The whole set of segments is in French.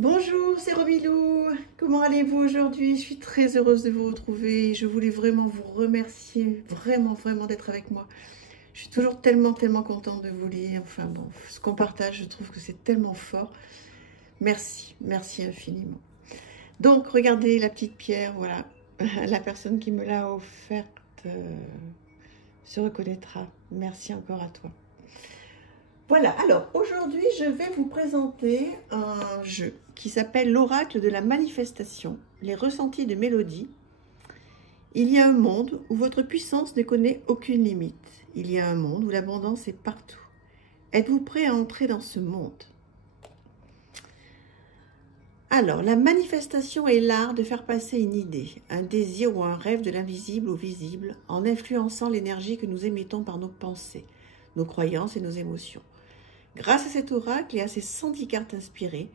Bonjour, c'est Romilou. Comment allez-vous aujourd'hui? Je suis très heureuse de vous retrouver. Je voulais vraiment vous remercier, vraiment d'être avec moi. Je suis toujours tellement contente de vous lire. Enfin bon, ce qu'on partage, je trouve que c'est tellement fort. Merci infiniment. Donc, regardez la petite pierre, voilà. La personne qui me l'a offerte se reconnaîtra. Merci encore à toi. Voilà, alors aujourd'hui je vais vous présenter un jeu qui s'appelle l'oracle de la manifestation, les ressentis de Mélodie. Il y a un monde où votre puissance ne connaît aucune limite. Il y a un monde où l'abondance est partout. Êtes-vous prêt à entrer dans ce monde? Alors, la manifestation est l'art de faire passer une idée, un désir ou un rêve de l'invisible au visible en influençant l'énergie que nous émettons par nos pensées, nos croyances et nos émotions. Grâce à cet oracle et à ses 110 cartes inspirées,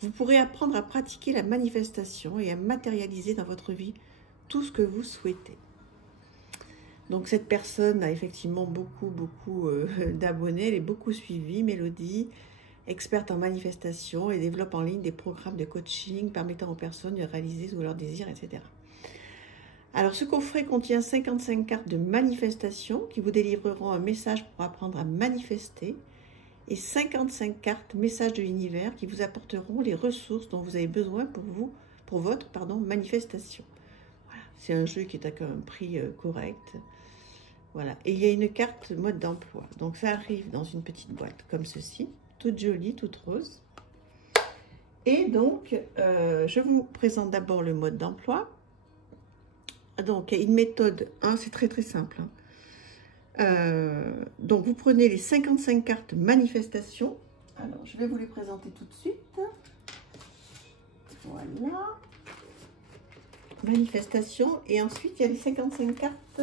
vous pourrez apprendre à pratiquer la manifestation et à matérialiser dans votre vie tout ce que vous souhaitez. Donc cette personne a effectivement beaucoup d'abonnés, elle est beaucoup suivie, Mélodie, experte en manifestation et développe en ligne des programmes de coaching permettant aux personnes de réaliser tous leurs désirs, etc. Alors ce coffret contient 55 cartes de manifestation qui vous délivreront un message pour apprendre à manifester et 55 cartes messages de l'univers qui vous apporteront les ressources dont vous avez besoin pour votre manifestation. Voilà. C'est un jeu qui est à un prix correct. Voilà. Et il y a une carte mode d'emploi. Donc ça arrive dans une petite boîte comme ceci, toute jolie, toute rose. Et donc, je vous présente d'abord le mode d'emploi. Donc, il y a une méthode, c'est très simple. Donc vous prenez les 55 cartes manifestation. Alors je vais vous les présenter tout de suite. Voilà, manifestation, et ensuite il y a les 55 cartes.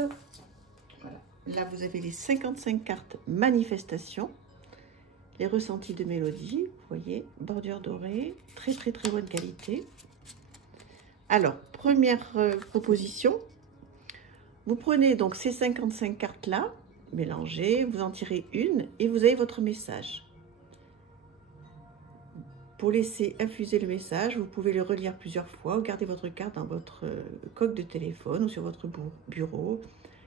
Voilà, là vous avez les 55 cartes manifestation, les ressentis de Mélodie, vous voyez, bordure dorée, très bonne qualité. Alors première proposition, vous prenez donc ces 55 cartes là, mélangez, vous en tirez une et vous avez votre message. Pour laisser infuser le message, vous pouvez le relire plusieurs fois ou garder votre carte dans votre coque de téléphone ou sur votre bureau,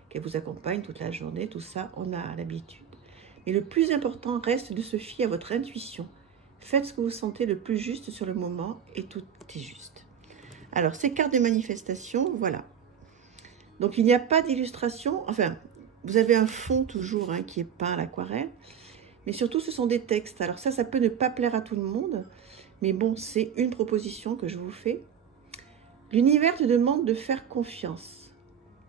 qu'elle vous accompagne toute la journée. Tout ça, on a l'habitude. Mais le plus important reste de se fier à votre intuition. Faites ce que vous sentez le plus juste sur le moment et tout est juste. Alors, ces cartes de manifestation, voilà. Donc, il n'y a pas d'illustration, enfin, vous avez un fond toujours qui est peint à l'aquarelle, mais surtout ce sont des textes. Alors ça peut ne pas plaire à tout le monde, mais bon, c'est une proposition que je vous fais. L'univers te demande de faire confiance,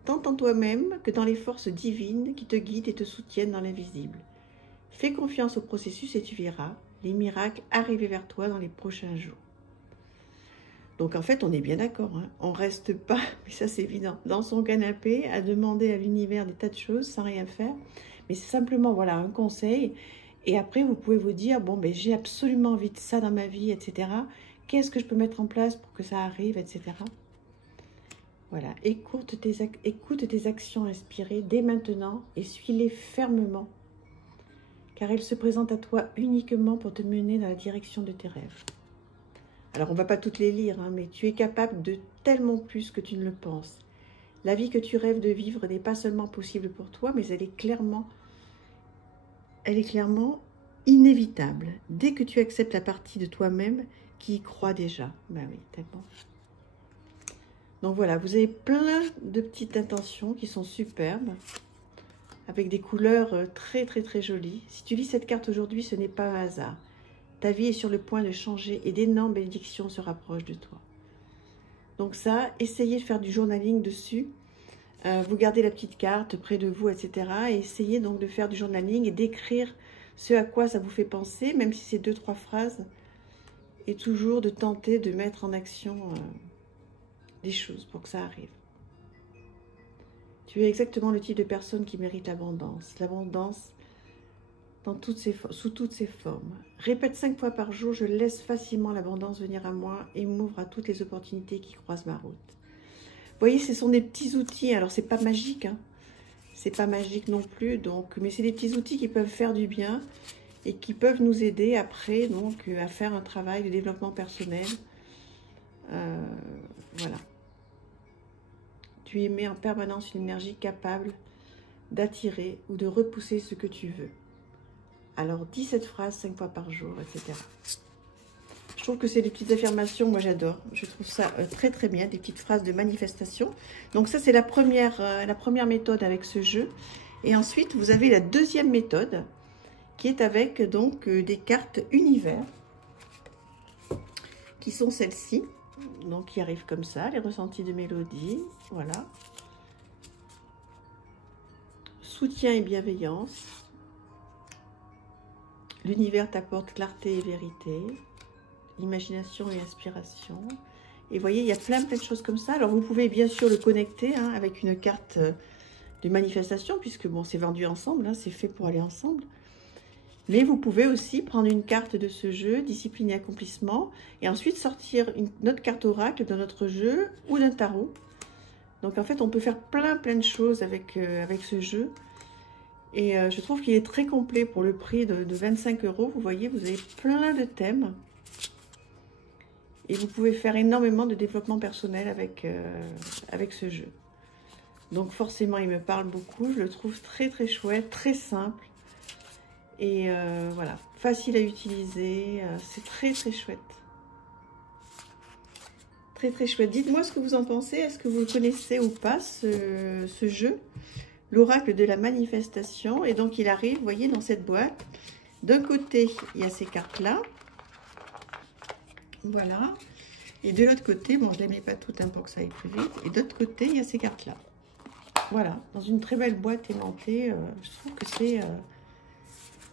tant en toi-même que dans les forces divines qui te guident et te soutiennent dans l'invisible. Fais confiance au processus et tu verras les miracles arriver vers toi dans les prochains jours. Donc en fait, on est bien d'accord, on ne reste pas, mais ça c'est évident, dans son canapé à demander à l'univers des tas de choses sans rien faire. Mais c'est simplement voilà, un conseil. Et après, vous pouvez vous dire, bon, ben, j'ai absolument envie de ça dans ma vie, etc. Qu'est-ce que je peux mettre en place pour que ça arrive, etc. Voilà, écoute tes actions inspirées dès maintenant et suis-les fermement, car elles se présentent à toi uniquement pour te mener dans la direction de tes rêves. Alors, on ne va pas toutes les lire, mais tu es capable de tellement plus que tu ne le penses. La vie que tu rêves de vivre n'est pas seulement possible pour toi, mais elle est clairement inévitable. Dès que tu acceptes la partie de toi-même qui y croit déjà. Ben oui, tellement. Donc voilà, vous avez plein de petites intentions qui sont superbes, avec des couleurs très jolies. Si tu lis cette carte aujourd'hui, ce n'est pas un hasard. Ta vie est sur le point de changer et d'énormes bénédictions se rapprochent de toi. Donc ça, essayez de faire du journaling dessus. Vous gardez la petite carte près de vous, etc. Et essayez donc de faire du journaling et d'écrire ce à quoi ça vous fait penser, même si c'est 2-3 phrases. Et toujours de tenter de mettre en action des choses pour que ça arrive. Tu es exactement le type de personne qui mérite l'abondance. L'abondance sous toutes ses formes. Répète 5 fois par jour, je laisse facilement l'abondance venir à moi et m'ouvre à toutes les opportunités qui croisent ma route. Vous voyez, ce sont des petits outils, alors c'est pas magique, c'est pas magique non plus, donc, mais c'est des petits outils qui peuvent faire du bien et qui peuvent nous aider après donc à faire un travail de développement personnel. Voilà. Tu émets en permanence une énergie capable d'attirer ou de repousser ce que tu veux. Alors, dis cette phrase 5 fois par jour, etc. Je trouve que c'est des petites affirmations, moi j'adore. Je trouve ça très très bien, des petites phrases de manifestation. Donc ça, c'est la première méthode avec ce jeu. Et ensuite, vous avez la deuxième méthode, qui est avec donc des cartes univers, qui sont celles-ci. Donc, qui arrivent comme ça, les ressentis de mélodie, voilà. Soutien et bienveillance. L'univers t'apporte clarté et vérité. Imagination et inspiration. Et vous voyez, il y a plein de choses comme ça. Alors, vous pouvez bien sûr le connecter hein, avec une carte de manifestation, puisque bon, c'est vendu ensemble, hein, c'est fait pour aller ensemble. Mais vous pouvez aussi prendre une carte de ce jeu, discipline et accomplissement, et ensuite sortir une autre carte oracle de notre jeu ou d'un tarot. Donc en fait, on peut faire plein de choses avec ce jeu. Et je trouve qu'il est très complet pour le prix de 25 €. Vous voyez, vous avez plein de thèmes. Et vous pouvez faire énormément de développement personnel avec ce jeu. Donc forcément, il me parle beaucoup. Je le trouve très très chouette, très simple. Et voilà, facile à utiliser, c'est très très chouette. Très très chouette. Dites-moi ce que vous en pensez, est-ce que vous le connaissez ou pas ce jeu, l'oracle de la manifestation. Et donc il arrive, vous voyez, dans cette boîte. D'un côté, il y a ces cartes-là. Voilà. Et de l'autre côté, bon, je ne les mets pas toutes hein, pour que ça aille plus vite. Et de l'autre côté, il y a ces cartes-là. Voilà, dans une très belle boîte aimantée. Je trouve que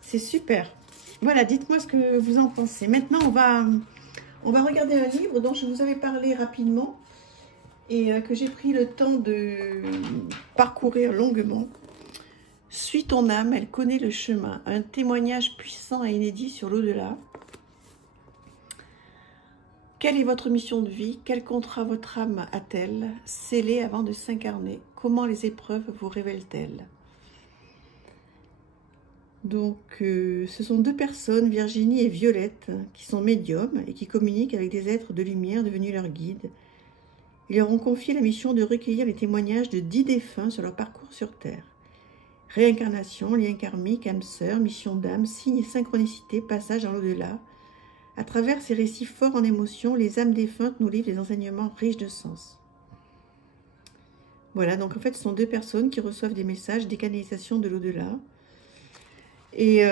c'est super. Voilà, dites-moi ce que vous en pensez. Maintenant, on va regarder un livre dont je vous avais parlé rapidement et que j'ai pris le temps de parcourir longuement. Suis ton âme, elle connaît le chemin. Un témoignage puissant et inédit sur l'au-delà. Quelle est votre mission de vie? Quel contrat votre âme a-t-elle scellé avant de s'incarner? Comment les épreuves vous révèlent-elles? Donc, ce sont deux personnes, Virginie et Violette, qui sont médiums et qui communiquent avec des êtres de lumière devenus leurs guides. Ils leur ont confié la mission de recueillir les témoignages de 10 défunts sur leur parcours sur Terre. Réincarnation, lien karmique, âme sœur, mission d'âme, signe et synchronicité, passage dans l'au-delà. À travers ces récits forts en émotion, les âmes défuntes nous livrent des enseignements riches de sens. Voilà, donc en fait, ce sont deux personnes qui reçoivent des messages, des canalisations de l'au-delà. Et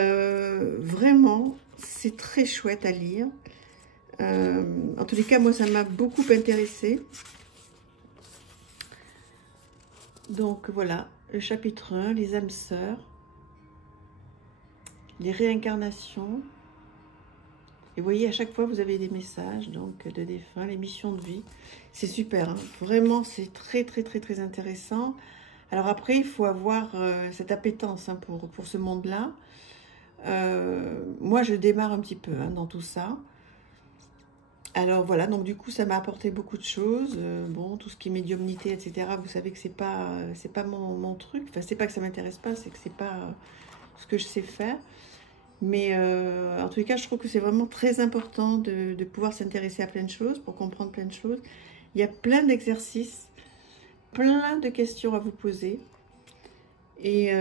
vraiment, c'est très chouette à lire. En tous les cas, moi, ça m'a beaucoup intéressée. Donc voilà, le chapitre 1, les âmes sœurs, les réincarnations. Et vous voyez, à chaque fois, vous avez des messages donc de défunts, les missions de vie. C'est super, hein. Vraiment, c'est très, très, très, très intéressant. Alors après, il faut avoir cette appétence hein, pour ce monde-là. Moi, je démarre un petit peu hein, dans tout ça. Alors voilà, donc du coup, ça m'a apporté beaucoup de choses. Bon, tout ce qui est médiumnité, etc. Vous savez que c'est pas mon truc. Enfin, c'est pas que ça m'intéresse pas, c'est que c'est pas ce que je sais faire. Mais en tous les cas, je trouve que c'est vraiment très important de pouvoir s'intéresser à plein de choses pour comprendre plein de choses. Il y a plein d'exercices, plein de questions à vous poser. Et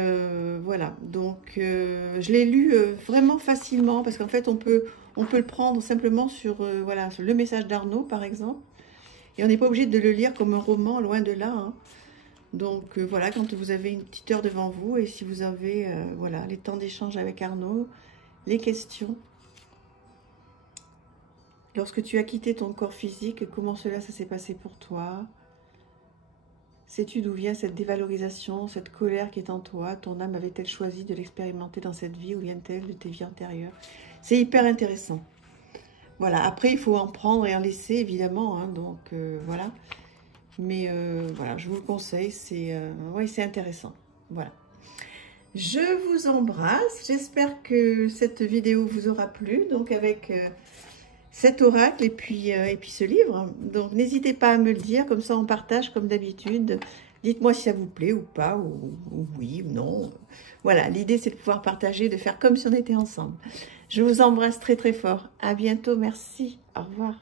voilà, donc je l'ai lu vraiment facilement parce qu'en fait, on peut le prendre simplement sur, voilà, sur le message d'Arnaud, par exemple. Et on n'est pas obligé de le lire comme un roman, loin de là. Hein. Donc voilà, quand vous avez une petite heure devant vous et si vous avez voilà, les temps d'échange avec Arnaud, les questions. Lorsque tu as quitté ton corps physique, comment cela ça s'est passé pour toi? Sais-tu d'où vient cette dévalorisation, cette colère qui est en toi? Ton âme avait-elle choisi de l'expérimenter dans cette vie ou vient-elle de tes vies antérieures? C'est hyper intéressant. Voilà, après il faut en prendre et en laisser évidemment, hein, donc voilà. Mais voilà, je vous le conseille, ouais, c'est intéressant. Voilà. Je vous embrasse, j'espère que cette vidéo vous aura plu, donc avec cet oracle et puis ce livre. Donc n'hésitez pas à me le dire, comme ça on partage comme d'habitude Dites-moi si ça vous plaît ou pas, ou oui ou non. Voilà, l'idée c'est de pouvoir partager, de faire comme si on était ensemble. Je vous embrasse très très fort. À bientôt, merci. Au revoir.